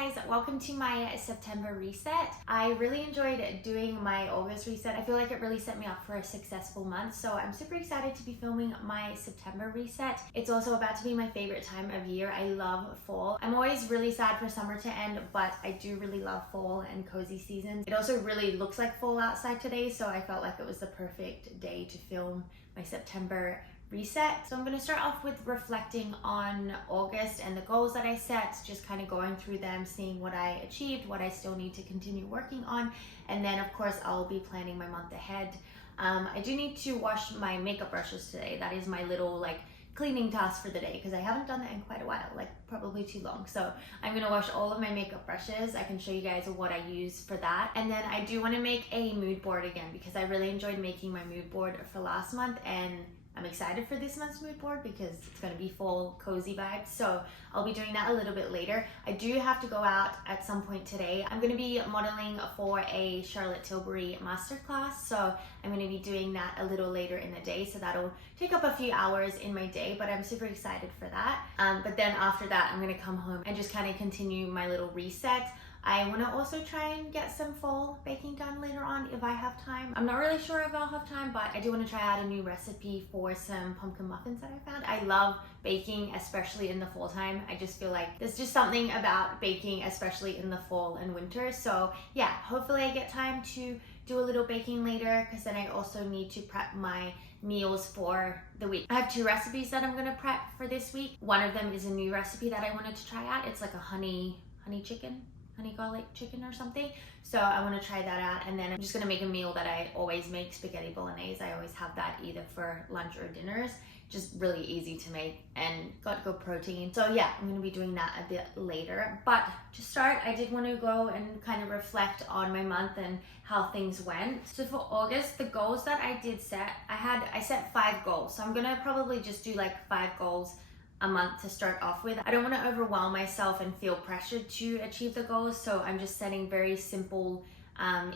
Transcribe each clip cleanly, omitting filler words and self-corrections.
guys, welcome to my September reset. I really enjoyed doing my August reset. I feel like it really set me up for a successful month, so I'm super excited to be filming my September reset. It's also about to be my favorite time of year. I love fall. I'm always really sad for summer to end, but I do really love fall and cozy seasons. It also really looks like fall outside today, so I felt like it was the perfect day to film my September reset. So I'm going to start off with reflecting on August and the goals that I set, just kind of going through them, seeing what I achieved, what I still need to continue working on, and then of course I'll be planning my month ahead. I do need to wash my makeup brushes today. That is my little cleaning task for the day because I haven't done that in quite a while, probably too long. So I'm gonna wash all of my makeup brushes. I can show you guys what I use for that. And then I do want to make a mood board again because I really enjoyed making my mood board for last month, and I'm excited for this month's mood board because it's going to be full cozy vibes. So I'll be doing that a little bit later. I do have to go out at some point today. I'm going to be modeling for a Charlotte Tilbury masterclass. So I'm going to be doing that a little later in the day. So that'll take up a few hours in my day, but I'm super excited for that. But then after that, I'm going to come home and just kind of continue my little reset. I want to also try and get some fall baking done later on if I have time. I'm not really sure if I'll have time, but I do want to try out a new recipe for some pumpkin muffins that I found. I love baking, especially in the fall time. I just feel like there's just something about baking, especially in the fall and winter. So yeah, hopefully I get time to do a little baking later, because then I also need to prep my meals for the week. I have two recipes that I'm going to prep for this week. One of them is a new recipe that I wanted to try out. It's like a honey garlic chicken or something. So I want to try that out, and then I'm just going to make a meal that I always make, spaghetti bolognese. I always have that either for lunch or dinners. Just really easy to make and got good protein. So yeah, I'm going to be doing that a bit later. But to start, I did want to go and kind of reflect on my month and how things went. So for August, the goals that I did set, I set 5 goals. So I'm going to probably just do 5 goals a month to start off with. I don't want to overwhelm myself and feel pressured to achieve the goals, so I'm just setting very simple,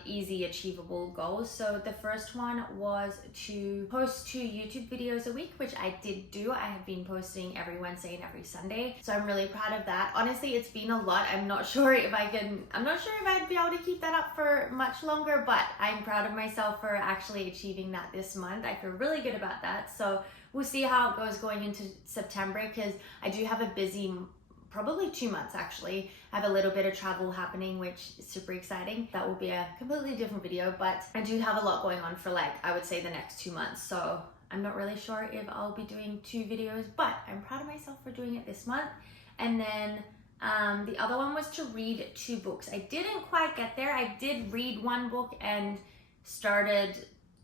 easy achievable goals. So the first one was to post 2 YouTube videos a week, which I did do. I have been posting every Wednesday and every Sunday, so I'm really proud of that. Honestly, it's been a lot. I'm not sure if I'd be able to keep that up for much longer, but I'm proud of myself for actually achieving that this month. I feel really good about that. So we'll see how it goes going into September, because I do have a busy, probably 2 months actually. I have a little bit of travel happening, which is super exciting. That will be a completely different video, but I do have a lot going on for I would say the next 2 months. So I'm not really sure if I'll be doing 2 videos, but I'm proud of myself for doing it this month. And then the other one was to read 2 books. I didn't quite get there. I did read 1 book and started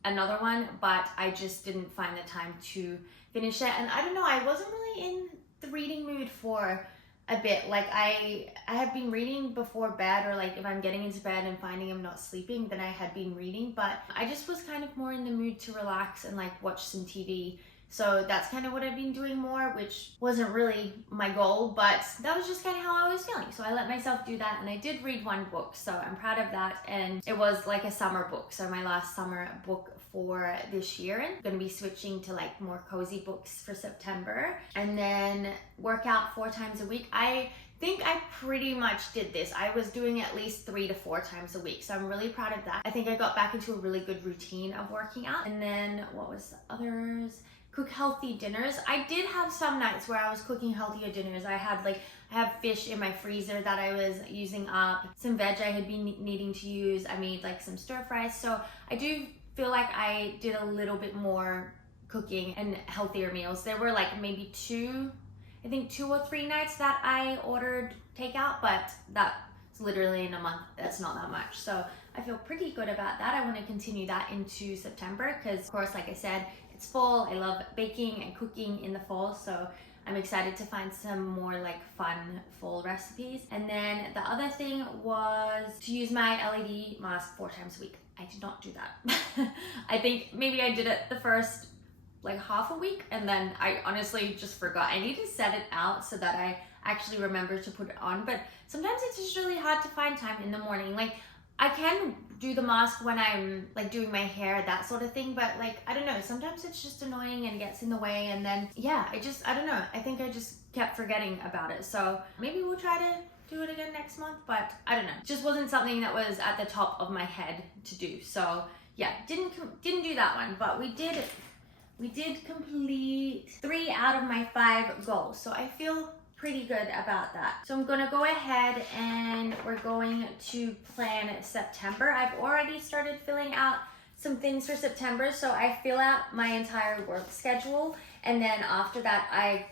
another one, but I just didn't find the time to finish it. And I don't know, I wasn't really in the reading mood for a bit. I have been reading before bed, or if I'm getting into bed and finding I'm not sleeping, then I had been reading, but I just was kind of more in the mood to relax and watch some TV. So that's kind of what I've been doing more, which wasn't really my goal, but that was just kind of how I was feeling. So I let myself do that, and I did read 1 book, so I'm proud of that. And it was a summer book, so my last summer book for this year. And I'm going to be switching to more cozy books for September. And then work out 4 times a week. I think I pretty much did this. I was doing at least 3 to 4 times a week, so I'm really proud of that. I think I got back into a really good routine of working out. And then what was the others? Cook healthy dinners. I did have some nights where I was cooking healthier dinners. I have fish in my freezer that I was using up, some veg I had been needing to use. I made some stir fries. So I do feel like I did a little bit more cooking and healthier meals. There were maybe 2 or 3 nights that I ordered takeout, but that's literally in a month. That's not that much. So I feel pretty good about that. I want to continue that into September because, of course, like I said, it's fall. I love baking and cooking in the fall, so I'm excited to find some more fun fall recipes. And then the other thing was to use my LED mask 4 times a week. I did not do that. I think maybe I did it the first half a week, and then I honestly just forgot. I need to set it out so that I actually remember to put it on, but sometimes it's just really hard to find time in the morning. I can do the mask when I'm doing my hair, that sort of thing, but I don't know, sometimes it's just annoying and gets in the way, and then yeah, I don't know, I think I just kept forgetting about it. So maybe we'll try to do it again next month, but I don't know. It just wasn't something that was at the top of my head to do. So yeah, didn't do that one, but we did complete 3 out of my 5 goals. So I feel pretty good about that. So I'm gonna go ahead and we're going to plan September. I've already started filling out some things for September. So I fill out my entire work schedule, and then after that I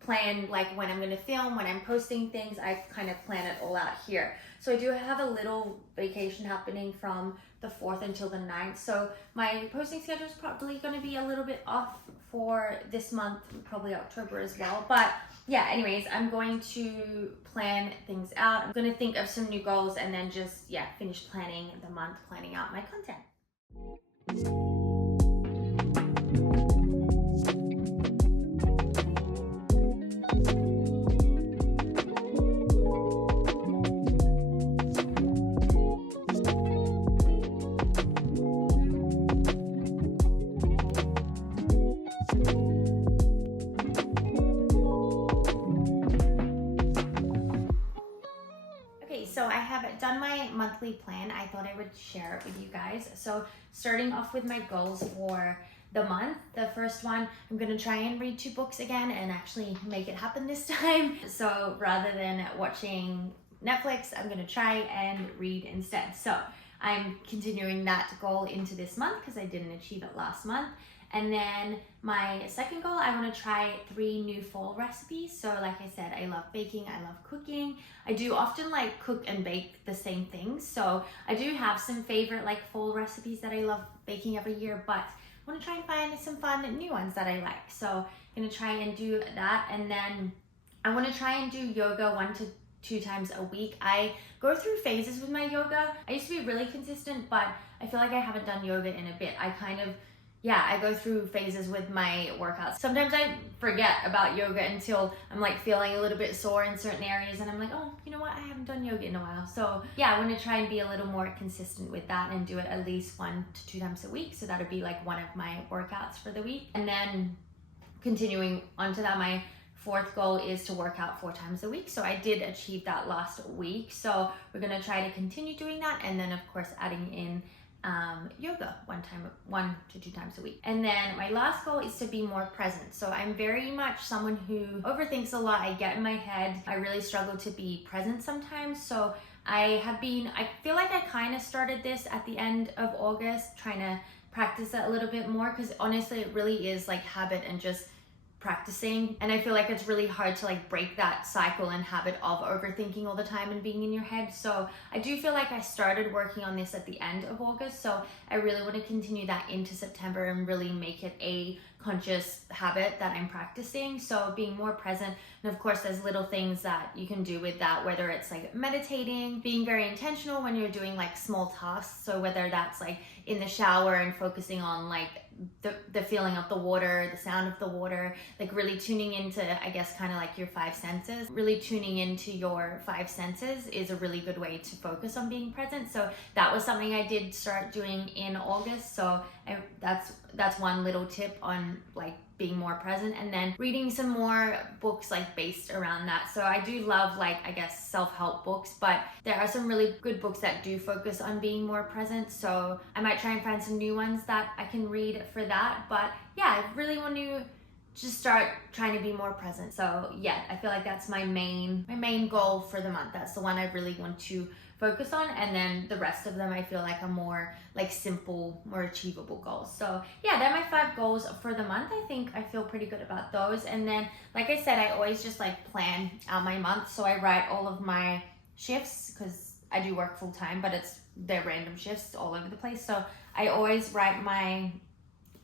plan like when I'm gonna film, when I'm posting things, I kind of plan it all out here. So I do have a little vacation happening from the 4th until the 9th. So my posting schedule is probably gonna be a little bit off for this month, probably October as well. But yeah, anyways, I'm going to plan things out. I'm gonna think of some new goals and then just, yeah, finish planning the month, planning out my content. So I have done my monthly plan. I thought I would share it with you guys. So starting off with my goals for the month, the first one, I'm gonna try and read 2 books again and actually make it happen this time. So rather than watching Netflix, I'm gonna try and read instead. So I'm continuing that goal into this month because I didn't achieve it last month. And then my second goal, I want to try 3 new fall recipes. So like I said, I love baking, I love cooking. I do often like cook and bake the same things. So I do have some favorite like fall recipes that I love baking every year, but I want to try and find some fun new ones that I like. So I'm going to try and do that. And then I want to try and do yoga 1 to 2 times a week. I go through phases with my yoga. I used to be really consistent, but I feel like I haven't done yoga in a bit. I go through phases with my workouts. Sometimes I forget about yoga until I'm like feeling a little bit sore in certain areas and I'm like, oh, you know what? I haven't done yoga in a while. So yeah, I want to try and be a little more consistent with that and do it at least 1 to 2 times a week. So that would be like one of my workouts for the week. And then continuing onto that, my 4th goal is to work out 4 times a week. So I did achieve that last week. So we're going to try to continue doing that. And then of course adding in yoga 1 to 2 times a week. And then my last goal is to be more present. So I'm very much someone who overthinks a lot. I get in my head. I really struggle to be present sometimes. So I feel like I kind of started this at the end of August, trying to practice it a little bit more, because honestly it really is like habit and just practicing, and I feel like it's really hard to like break that cycle and habit of overthinking all the time and being in your head. So I do feel like I started working on this at the end of August, so I really want to continue that into September and really make it a conscious habit that I'm practicing. So being more present, and of course there's little things that you can do with that, whether it's like meditating, being very intentional when you're doing like small tasks. So whether that's like in the shower and focusing on like the feeling of the water, the sound of the water, like really tuning into, I guess, kind of like your 5 senses. Really tuning into your 5 senses is a really good way to focus on being present. So that was something I did start doing in August. So that's one little tip on like being more present, and then reading some more books like based around that. So I do love like, I guess, self-help books, but there are some really good books that do focus on being more present. So I might try and find some new ones that I can read for that. But yeah, I really want to just start trying to be more present. So yeah, I feel like that's my main goal for the month. That's the one I really want to focus on, and then the rest of them I feel like are more like simple, more achievable goals. So yeah, they're my 5 goals for the month. I think I feel pretty good about those. And then like I said, I always just like plan out my month. So I write all of my shifts, because I do work full time, but they're random shifts all over the place. So I always write my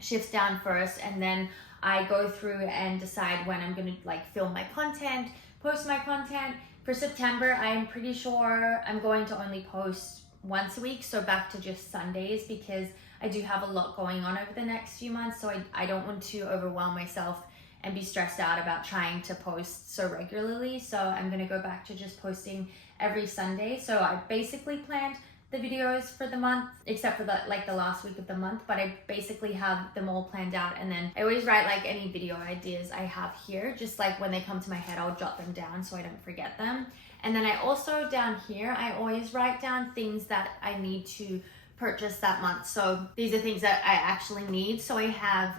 shifts down first, and then I go through and decide when I'm gonna like film my content, post my content. For September, I'm pretty sure I'm going to only post once a week, so back to just Sundays, because I do have a lot going on over the next few months. So I don't want to overwhelm myself and be stressed out about trying to post so regularly. So I'm gonna go back to just posting every Sunday. So I basically planned the videos for the month, except for the last week of the month, but I basically have them all planned out. And then I always write like any video ideas I have here, just like when they come to my head, I'll jot them down so I don't forget them. And then I also down here, I always write down things that I need to purchase that month. So these are things that I actually need. So I have,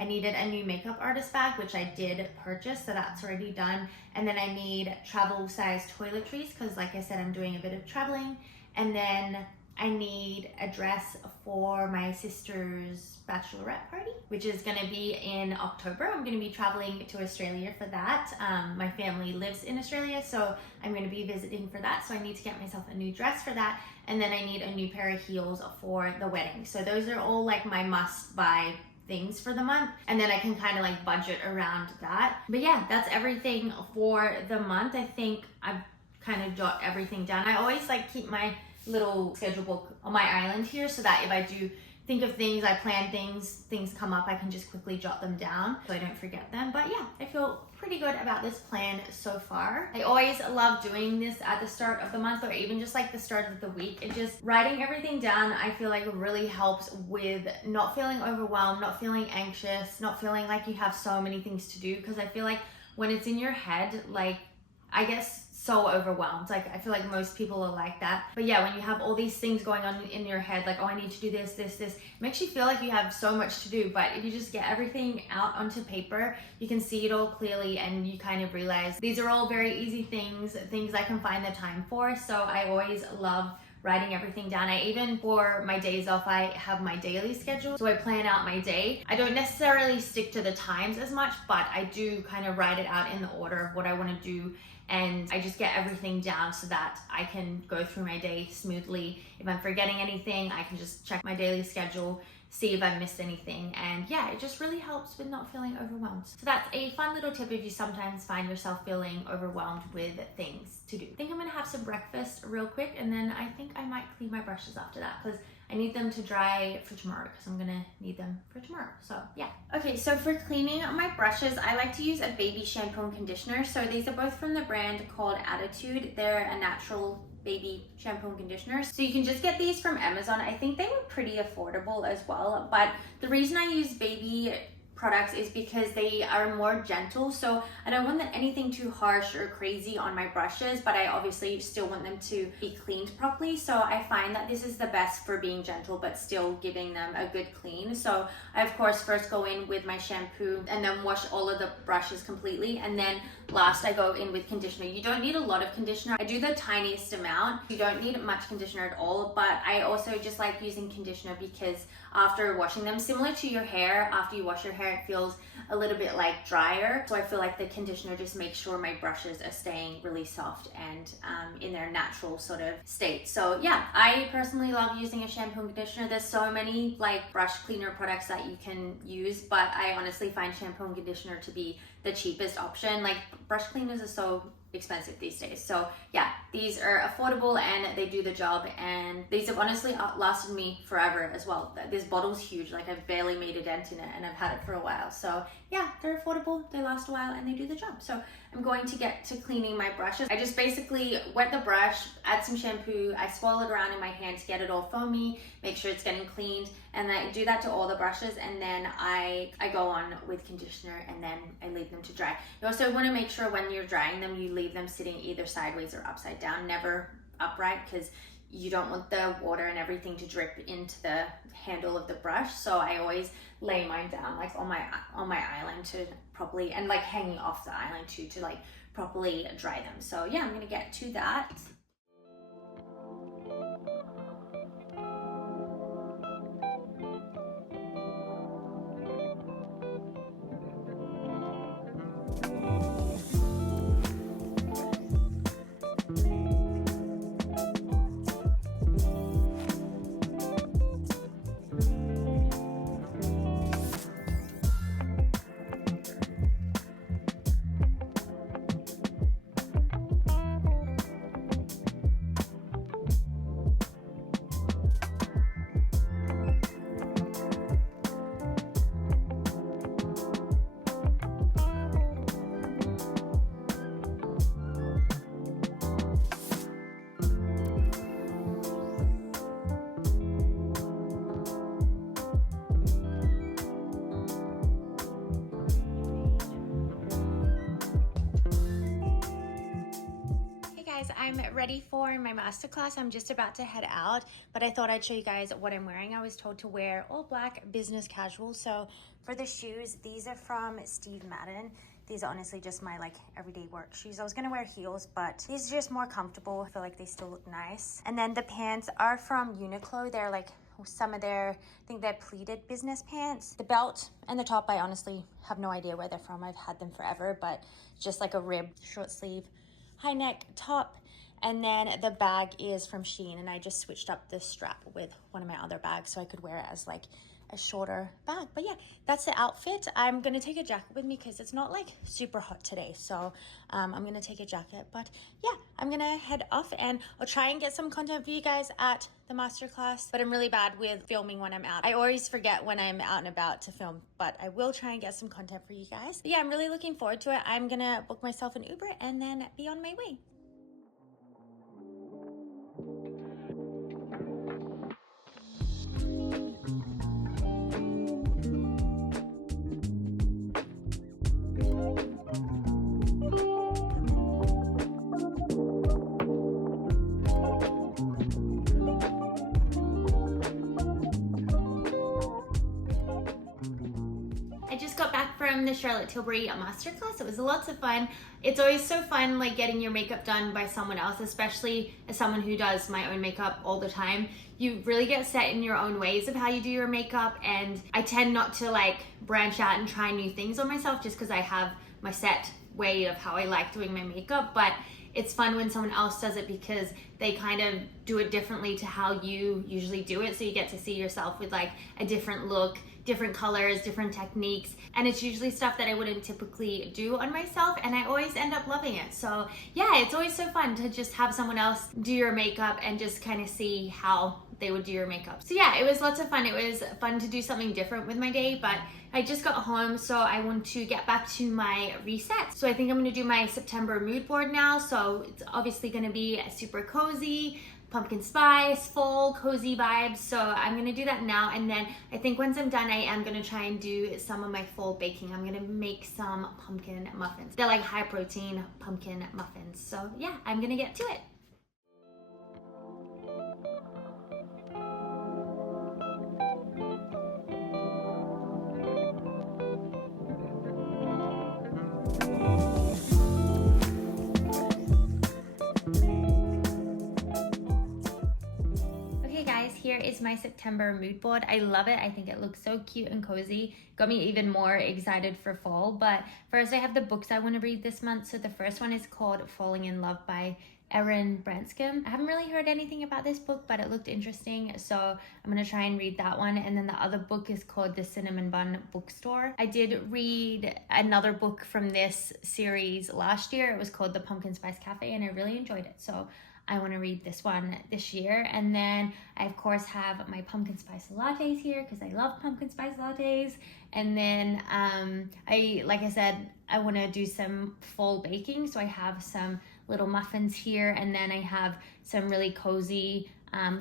I needed a new makeup artist bag, which I did purchase, so that's already done. And then I need travel size toiletries, because like I said, I'm doing a bit of traveling. And then I need a dress for my sister's bachelorette party, which is gonna be in October. I'm gonna be traveling to Australia for that. My family lives in Australia, so I'm gonna be visiting for that. So I need to get myself a new dress for that. And then I need a new pair of heels for the wedding. So those are all like my must buy things for the month, and then I can kind of like budget around that. But yeah, that's everything for the month. I think I've kind of jot everything down. I always like keep my little schedule book on my island here, so that if I do think of things, I plan things come up, I can just quickly jot them down so I don't forget them. But yeah, I feel pretty good about this plan so far. I always love doing this at the start of the month, or even just like the start of the week. It just, writing everything down, I feel like really helps with not feeling overwhelmed, not feeling anxious, not feeling like you have so many things to do. Because I feel like when it's in your head, like I guess so overwhelmed. Like I feel like most people are like that. But yeah, when you have all these things going on in your head, like, oh, I need to do this, it makes you feel like you have so much to do. But if you just get everything out onto paper, you can see it all clearly, and you kind of realize these are all very easy things I can find the time for. So I always love writing everything down. I even, for my days off, I have my daily schedule. So I plan out my day. I don't necessarily stick to the times as much, but I do kind of write it out in the order of what I want to do. And I just get everything down so that I can go through my day smoothly. If I'm forgetting anything, I can just check my daily schedule, see if I missed anything. And yeah, it just really helps with not feeling overwhelmed. So that's a fun little tip if you sometimes find yourself feeling overwhelmed with things to do. I think I'm gonna have some breakfast real quick, and then I think I might clean my brushes after that, because I need them to dry for tomorrow, because I'm gonna need them for tomorrow. So yeah. Okay, so for cleaning my brushes, I like to use a baby shampoo and conditioner. So these are both from the brand called Attitude. They're a natural baby shampoo and conditioner. So you can just get these from Amazon. I think they were pretty affordable as well. But the reason I use baby products is because they are more gentle. So I don't want anything too harsh or crazy on my brushes, but I obviously still want them to be cleaned properly. So I find that this is the best for being gentle but still giving them a good clean. So I of course first go in with my shampoo and then wash all of the brushes completely, and then last I go in with conditioner. You don't need a lot of conditioner. I do the tiniest amount. You don't need much conditioner at all, but I also just like using conditioner because after washing them, similar to your hair, after you wash your hair, it feels a little bit like drier. So I feel like the conditioner just makes sure my brushes are staying really soft and in their natural sort of state. So yeah, I personally love using a shampoo and conditioner. There's so many like brush cleaner products that you can use, but I honestly find shampoo and conditioner to be the cheapest option. Like brush cleaners are so expensive these days. So yeah, these are affordable and they do the job, and these have honestly lasted me forever as well. This bottle's huge, like I've barely made a dent in it and I've had it for a while. So yeah, they're affordable, they last a while, and they do the job. So I'm going to get to cleaning my brushes. I just basically wet the brush, add some shampoo, I swirl it around in my hand to get it all foamy, make sure it's getting cleaned, and I do that to all the brushes, and then I go on with conditioner, and then I leave them to dry. You also want to make sure when you're drying them, you leave them sitting either sideways or upside down, never upright, because you don't want the water and everything to drip into the handle of the brush. So I always lay mine down like on my island to properly, and like hanging off the island too, to like properly dry them. So yeah, I'm gonna get to that. ready for my masterclass. I'm just about to head out, but I thought I'd show you guys what I'm wearing. I was told to wear all black, business casual. So for the shoes, these are from Steve Madden. These are honestly just my like everyday work shoes. I was gonna wear heels, but these are just more comfortable. I feel like they still look nice. And then the pants are from Uniqlo. They're like some of their, I think they're pleated business pants. The belt and the top, I honestly have no idea where they're from. I've had them forever, but just like a ribbed short sleeve, high neck top. And then the bag is from Shein, and I just switched up the strap with one of my other bags so I could wear it as like a shorter bag. But yeah, that's the outfit. I'm gonna take a jacket with me because it's not like super hot today, so I'm gonna take a jacket. But yeah, I'm gonna head off and I'll try and get some content for you guys at the masterclass, but I'm really bad with filming when I'm out. I always forget when I'm out and about to film, but I will try and get some content for you guys. But yeah, I'm really looking forward to it. I'm gonna book myself an Uber and then be on my way. I just got back from the Charlotte Tilbury masterclass. It was lots of fun. It's always so fun like getting your makeup done by someone else, especially as someone who does my own makeup all the time. You really get set in your own ways of how you do your makeup, and I tend not to like branch out and try new things on myself just because I have my set way of how I like doing my makeup. But it's fun when someone else does it because they kind of do it differently to how you usually do it, so you get to see yourself with like a different look, different colors, different techniques, and it's usually stuff that I wouldn't typically do on myself, and I always end up loving it. So yeah, it's always so fun to just have someone else do your makeup and just kind of see how they would do your makeup. So yeah, it was lots of fun. It was fun to do something different with my day, but I just got home, so I want to get back to my reset. So I think I'm gonna do my September mood board now. So it's obviously gonna be super cozy, pumpkin spice, fall, cozy vibes. So I'm gonna do that now, and then I think once I'm done, I am gonna try and do some of my fall baking. I'm gonna make some pumpkin muffins. They're like high protein pumpkin muffins. So yeah, I'm gonna get to it. Here is my September mood board. I love it. I think it looks so cute and cozy. Got me even more excited for fall. But first I have the books I want to read this month. So the first one is called Falling in Love by Erin Branscombe. I haven't really heard anything about this book, but it looked interesting, so I'm gonna try and read that one. And then the other book is called The Cinnamon Bun Bookstore. I did read another book from this series last year. It was called The Pumpkin Spice Cafe, and I really enjoyed it, so I want to read this one this year. And then I of course have my pumpkin spice lattes here because I love pumpkin spice lattes. And then like I said, I want to do some fall baking, so I have some little muffins here, and then I have some really cozy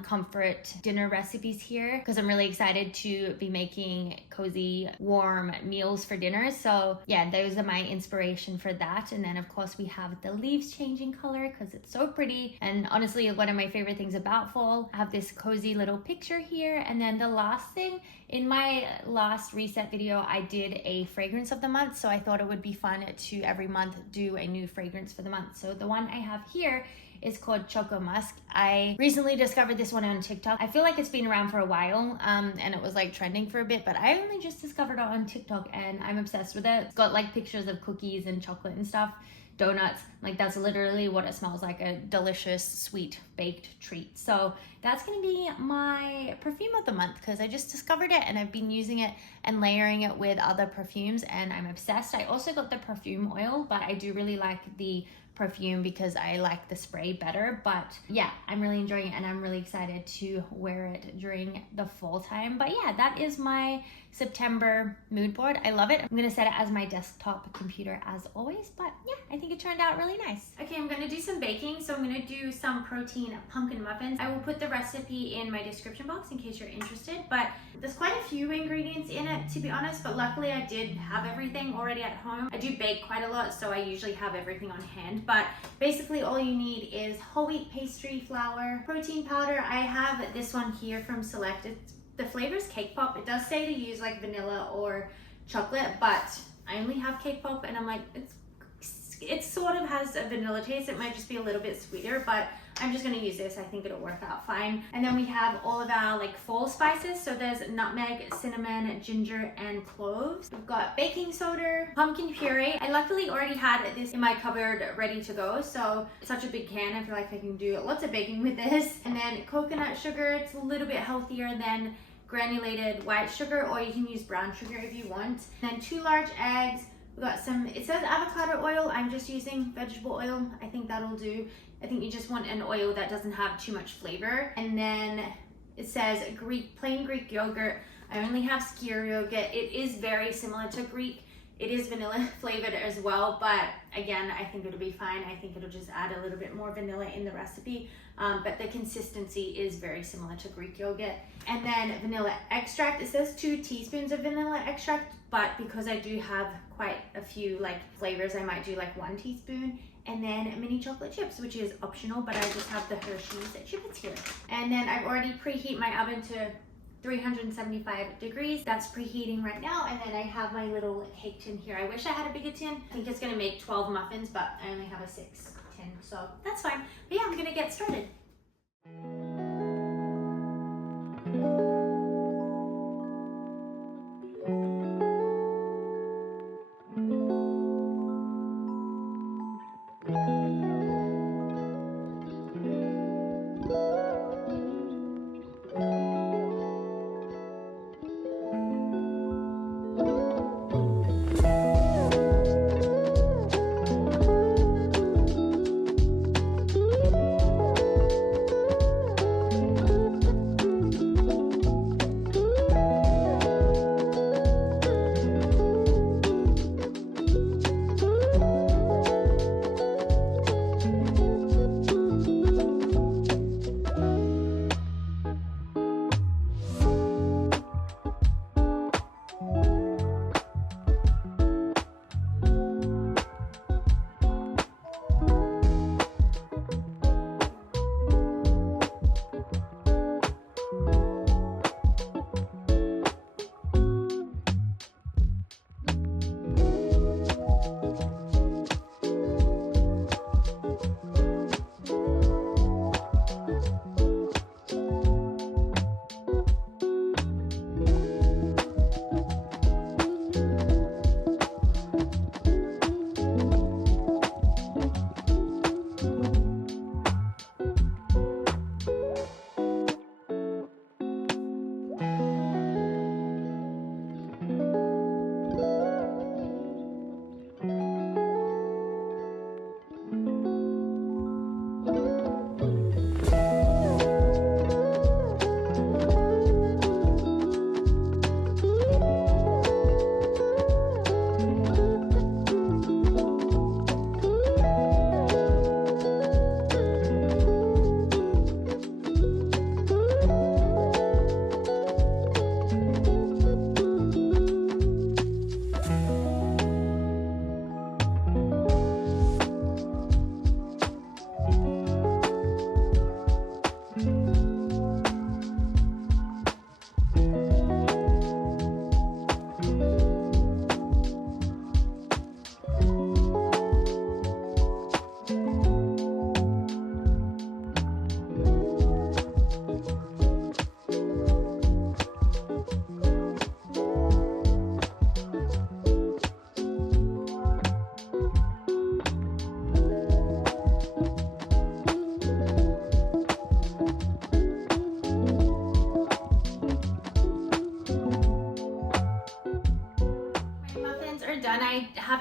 comfort dinner recipes here because I'm really excited to be making cozy warm meals for dinner. So yeah, those are my inspiration for that. And then of course we have the leaves changing color because it's so pretty, and honestly one of my favorite things about fall. I have this cozy little picture here. And then the last thing, in my last reset video I did a fragrance of the month, so I thought it would be fun to every month do a new fragrance for the month. So the one I have here is called Choco Musk. I recently discovered this one on TikTok. I feel like it's been around for a while, and it was like trending for a bit, but I only just discovered it on TikTok and I'm obsessed with it. It's got like pictures of cookies and chocolate and stuff, donuts, like that's literally what it smells like, a delicious sweet baked treat. So that's gonna be my perfume of the month because I just discovered it and I've been using it and layering it with other perfumes and I'm obsessed. I also got the perfume oil, but I do really like the perfume because I like the spray better. But yeah, I'm really enjoying it and I'm really excited to wear it during the fall time. But yeah, that is my September mood board. I love it. I'm gonna set it as my desktop computer as always, but yeah, I think it turned out really nice. Okay, I'm gonna do some baking. So I'm gonna do some protein pumpkin muffins. I will put the recipe in my description box in case you're interested, but there's quite a few ingredients in it, to be honest, but luckily I did have everything already at home. I do bake quite a lot, so I usually have everything on hand, but basically all you need is whole wheat pastry flour, protein powder. I have this one here from Select. The flavor is cake pop. It does say to use like vanilla or chocolate, but I only have cake pop, and I'm like, it sort of has a vanilla taste. It might just be a little bit sweeter, but I'm just gonna use this. I think it'll work out fine. And then we have all of our like fall spices. So there's nutmeg, cinnamon, ginger, and cloves. We've got baking soda, pumpkin puree. I luckily already had this in my cupboard ready to go. So it's such a big can. I feel like I can do lots of baking with this. And then coconut sugar. It's a little bit healthier than granulated white sugar, or you can use brown sugar if you want. And then 2 large eggs. We got some, it says avocado oil. I'm just using vegetable oil. I think that'll do. I think you just want an oil that doesn't have too much flavor. And then it says plain Greek yogurt. I only have skyr yogurt. It is very similar to Greek. It is vanilla flavored as well, but again, I think it'll be fine. I think it'll just add a little bit more vanilla in the recipe, but the consistency is very similar to Greek yogurt. And then vanilla extract. It says 2 teaspoons of vanilla extract, but because I do have quite a few like flavors, I might do like 1 teaspoon. And then mini chocolate chips, which is optional, but I just have the Hershey's Chip-Its here. And then I've already preheat my oven to 375 degrees. That's preheating right now. And then I have my little cake tin here. I wish I had a bigger tin. I think it's gonna make 12 muffins, but I only have a 6 tin, so that's fine. But yeah, I'm gonna get started.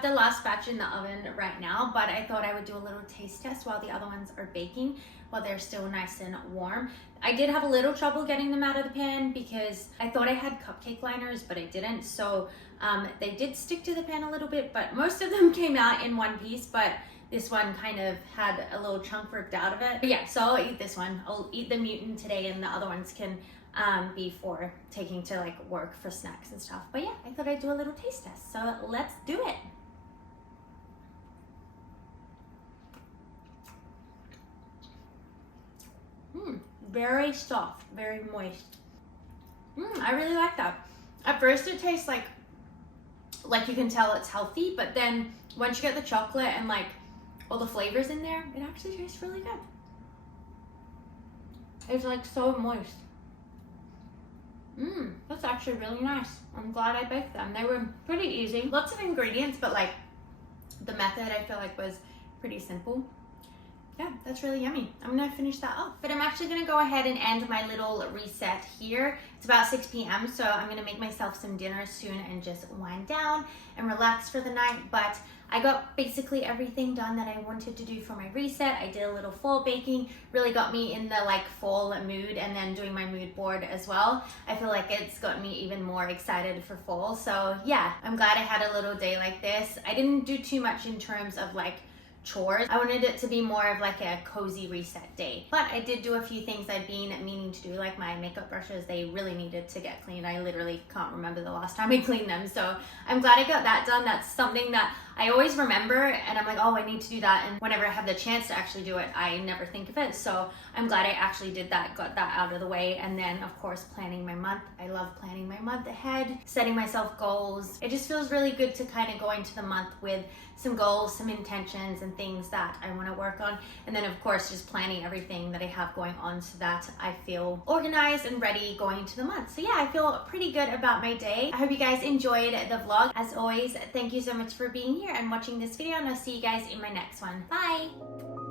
the last batch in the oven right now, but I thought I would do a little taste test while the other ones are baking, while they're still nice and warm. I did have a little trouble getting them out of the pan because I thought I had cupcake liners, but I didn't. So they did stick to the pan a little bit, but most of them came out in one piece, but this one kind of had a little chunk ripped out of it. But yeah, so I'll eat this one. I'll eat the mutant today, and the other ones can be for taking to like work for snacks and stuff. But yeah, I thought I'd do a little taste test, so let's do it. Very soft, very moist. I really like that. At first it tastes like you can tell it's healthy, but then once you get the chocolate and like all the flavors in there, it actually tastes really good. It's like so moist. That's actually really nice. I'm glad I baked them. They were pretty easy. Lots of ingredients, but like the method I feel like was pretty simple. Yeah, that's really yummy. I'm gonna finish that off. But I'm actually gonna go ahead and end my little reset here. It's about 6 p.m. so I'm gonna make myself some dinner soon and just wind down and relax for the night. But I got basically everything done that I wanted to do for my reset. I did a little fall baking, really got me in the like fall mood, and then doing my mood board as well. I feel like it's got me even more excited for fall. So yeah, I'm glad I had a little day like this. I didn't do too much in terms of like chores. I wanted it to be more of like a cozy reset day, but I did do a few things I'd been meaning to do, like my makeup brushes. They really needed to get cleaned. I literally can't remember the last time I cleaned them, so I'm glad I got that done. That's something that I always remember, and I'm like, oh, I need to do that, and whenever I have the chance to actually do it, I never think of it. So I'm glad I actually did that, got that out of the way. And then of course planning my month. I love planning my month ahead, setting myself goals. It just feels really good to kind of go into the month with some goals, some intentions, and things that I want to work on. And then of course just planning everything that I have going on so that I feel organized and ready going into the month. So yeah, I feel pretty good about my day. I hope you guys enjoyed the vlog. As always, thank you so much for being here and watching this video, and I'll see you guys in my next one. Bye!